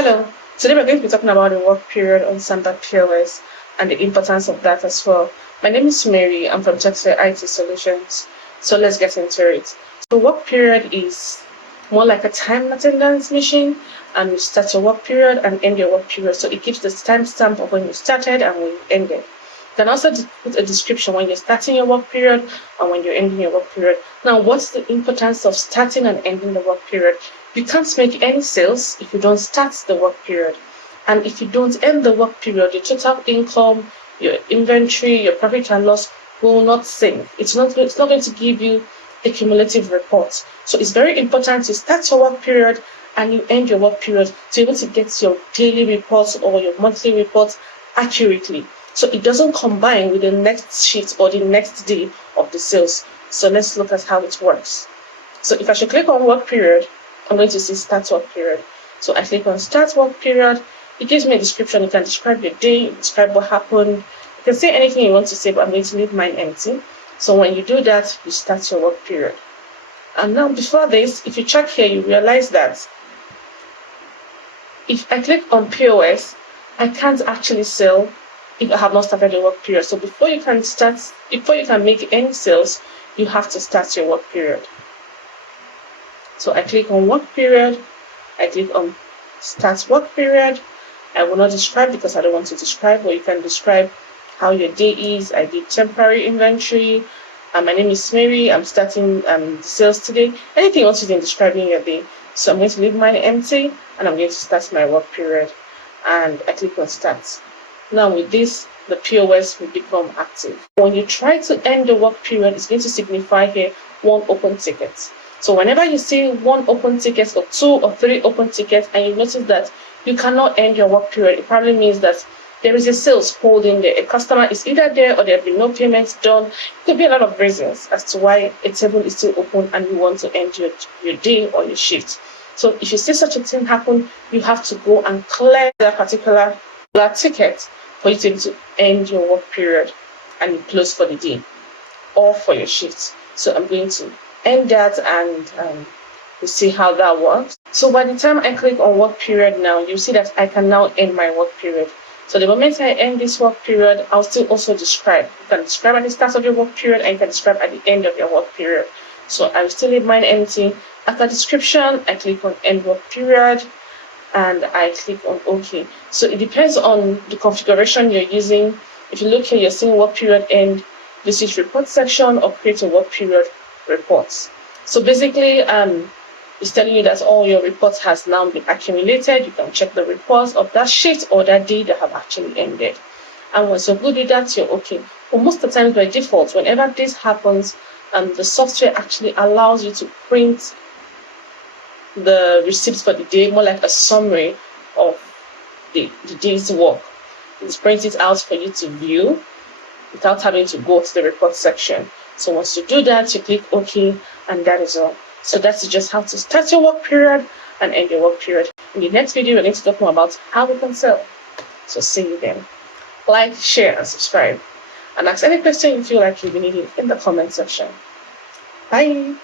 Hello, today we're going to be talking about the work period on SambaPOS and the importance of that as well. My name is Mary, I'm from Techsphere IT Solutions. So let's get into it. So work period is more like a time attendance machine, and you start your work period and end your work period. So it gives the timestamp of when you started and when you ended. You can also put a description when you're starting your work period and when you're ending your work period. Now, what's the importance of starting and ending the work period? You can't make any sales if you don't start the work period. And if you don't end the work period, your total income, your inventory, your profit and loss will not sync. It's not going to give you a cumulative report. So it's very important to start your work period and you end your work period to be able to get your daily reports or your monthly reports accurately. So it doesn't combine with the next sheet or the next day of the sales. So let's look at how it works. So if I should click on work period, I'm going to see start work period. So I click on start work period. It gives me a description. You can describe your day, describe what happened. You can say anything you want to say, but I'm going to leave mine empty. So when you do that, you start your work period. And now before this, if you check here, you realize that if I click on POS, I can't actually sell if I have not started the work period. So before you can make any sales, you have to start your work period. So I click on work period, I click on start work period. I will not describe because I don't want to describe, but you can describe how your day is. I did temporary inventory. My name is Mary. I'm starting the sales today. Anything else you can describe in your day. So I'm going to leave mine empty and I'm going to start my work period. And I click on start. Now with this, the POS will become active. When you try to end the work period, it's going to signify here one open ticket. So whenever you see one open ticket or two or three open tickets and you notice that you cannot end your work period, it probably means that there is a sales holding there. A customer is either there or there have been no payments done. There could be a lot of reasons as to why a table is still open and you want to end your day or your shift. So if you see such a thing happen, you have to go and clear that particular ticket for you to be able to end your work period and you close for the day or for your shift. So I'm going to end that and we'll see how that works. So by the time I click on work period now, you see that I can now end my work period. So the moment I end this work period, I'll still also describe. You can describe at the start of your work period and you can describe at the end of your work period. So I will still leave mine empty. After description, I click on end work period and I click on OK. So it depends on the configuration you're using. If you look here, you're seeing work period end, visit report section or create a work period reports. So basically, it's telling you that all your reports has now been accumulated. You can check the reports of that shift or that day that have actually ended. And once you're good with that, you're okay. But most of the time, by default, whenever this happens, the software actually allows you to print the receipts for the day, more like a summary of the day's work. It prints it out for you to view without having to go to the report section. So once you do that, you click OK, and that is all. So that's just how to start your work period and end your work period. In the next video, we're going to talk more about how we can sell. So see you then. Like, share, and subscribe. And ask any question you feel like you'll be needing in the comment section. Bye.